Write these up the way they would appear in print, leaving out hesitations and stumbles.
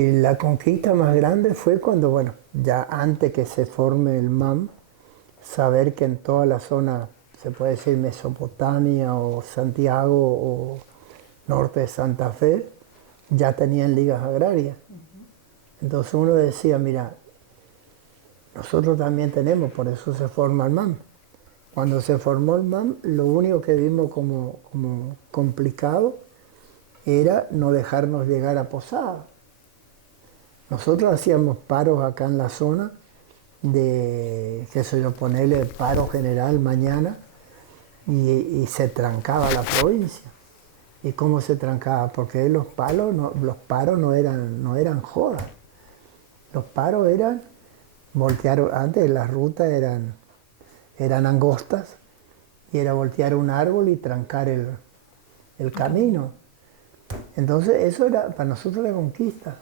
Y la conquista más grande fue cuando, bueno, ya antes que se forme el MAM, saber que en toda la zona, se puede decir Mesopotamia o Santiago o norte de Santa Fe, ya tenían ligas agrarias. Entonces uno decía, mira, nosotros también tenemos, por eso se forma el MAM. Cuando se formó el MAM, lo único que vimos como complicado era no dejarnos llegar a Posada. Nosotros hacíamos paros acá en la zona de, qué sé yo, ponerle paro general mañana y se trancaba la provincia. ¿Y cómo se trancaba? Porque los paros no eran jodas. Los paros eran voltear, antes las rutas eran angostas y era voltear un árbol y trancar el camino. Entonces eso era para nosotros la conquista.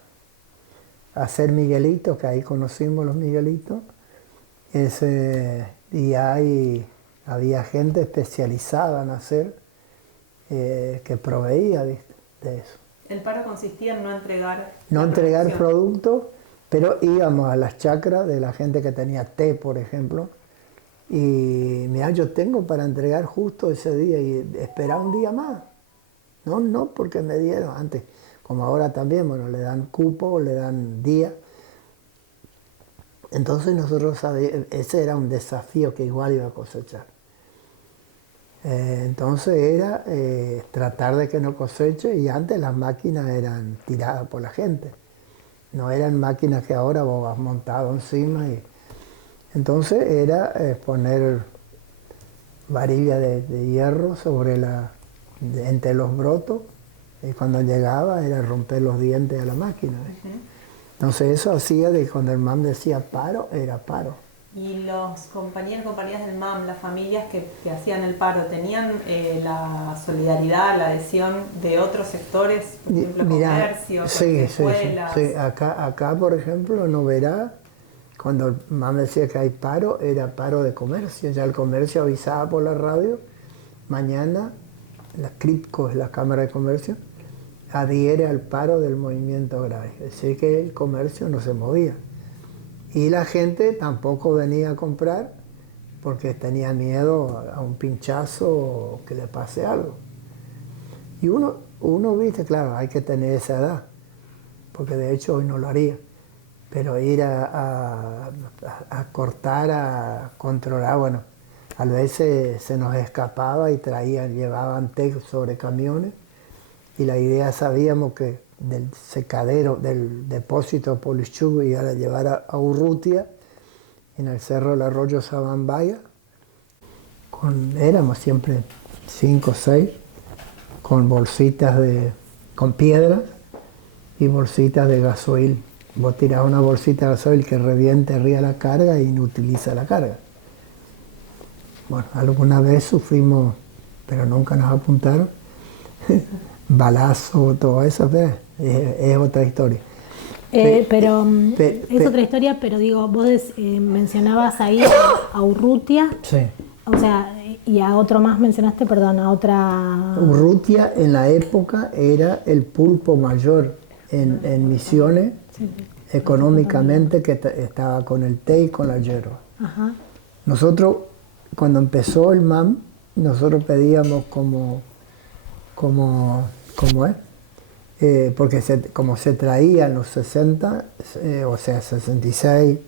Hacer Miguelitos, que ahí conocimos los Miguelitos, y había gente especializada en hacer, que proveía de eso. El paro consistía en no entregar... No entregar productos, pero íbamos a las chacras de la gente que tenía té, por ejemplo, y mira, yo tengo para entregar justo ese día y esperar un día más. No, porque me dieron antes, como ahora también, bueno, le dan cupo, le dan día. Entonces nosotros sabíamos, ese era un desafío que igual iba a cosechar. Entonces era tratar de que no coseche, y antes las máquinas eran tiradas por la gente. No eran máquinas que ahora vos vas montado encima. Entonces era poner varilla de hierro entre los brotos, y cuando llegaba era romper los dientes a la máquina. Entonces eso hacía de que cuando el MAM decía paro, era paro. ¿Y los compañeros y compañeras del MAM, las familias que hacían el paro, tenían la solidaridad, la adhesión de otros sectores, por ejemplo, comercios, escuelas? Sí. Acá, por ejemplo, en Oberá, cuando el MAM decía que hay paro, era paro de comercio. Ya el comercio avisaba por la radio, mañana la CRIPCO, es la Cámara de Comercio, adhiere al paro del movimiento agrario. Es decir, que el comercio no se movía. Y la gente tampoco venía a comprar porque tenía miedo a un pinchazo o que le pase algo. Y uno, viste, claro, hay que tener esa edad, porque de hecho hoy no lo haría. Pero ir a cortar, a controlar, bueno, a veces se nos escapaba y llevaban té sobre camiones, y la idea, sabíamos que del secadero, del depósito de Polichugo, iba a llevar a Urrutia, en el cerro del arroyo Sabambaya. Éramos siempre 5 o 6, con bolsitas con piedras y bolsitas de gasoil. Vos tirás una bolsita de gasoil que reviente arriba la carga y inutiliza la carga. Bueno, alguna vez sufrimos, pero nunca nos apuntaron, balazo, todo eso, es otra historia. Es otra historia, pero digo, vos mencionabas ahí a Urrutia. Sí. O sea, y a otro más mencionaste, perdón, a otra... Urrutia en la época era el pulpo mayor en Misiones, sí, económicamente, que estaba con el té y con la yerba. Ajá. Nosotros, cuando empezó el MAM, nosotros pedíamos porque como se traía en los 60, o sea, 66,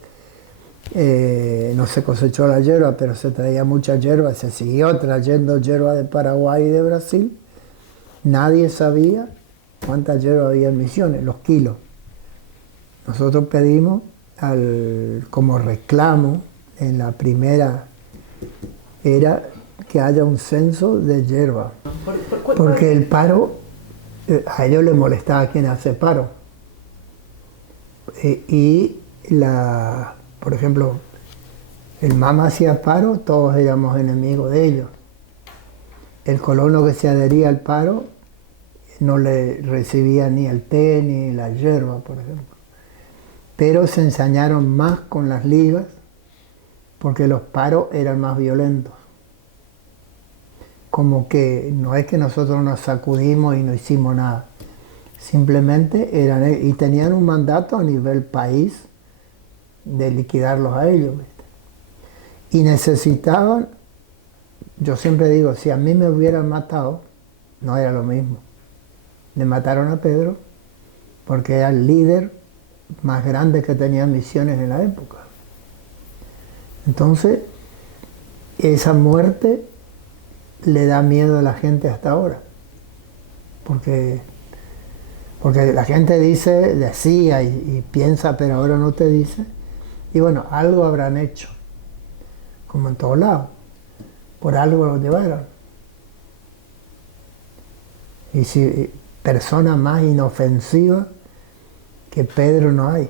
no se cosechó la yerba, pero se traía mucha yerba, se siguió trayendo yerba de Paraguay y de Brasil. Nadie sabía cuánta yerba había en Misiones, los kilos. Nosotros pedimos como reclamo en la primera, era que haya un censo de yerba, porque el paro, a ellos les molestaba quien hace paro. Por ejemplo, el MAM hacía paro, todos éramos enemigos de ellos. El colono que se adhería al paro no le recibía ni el té ni la yerba, por ejemplo. Pero se ensañaron más con las ligas porque los paros eran más violentos. Como que no es que nosotros nos sacudimos y no hicimos nada, Simplemente eran ellos, y tenían un mandato a nivel país de liquidarlos a ellos, ¿viste? Y necesitaban, yo siempre digo, si a mí me hubieran matado, no era lo mismo. Le mataron a Pedro porque era el líder más grande que tenía misiones en la época. Entonces, esa muerte le da miedo a la gente hasta ahora. Porque la gente decía y piensa, pero ahora no te dice. Y bueno, algo habrán hecho, como en todos lados. Por algo lo llevaron. Y si persona más inofensiva que Pedro no hay.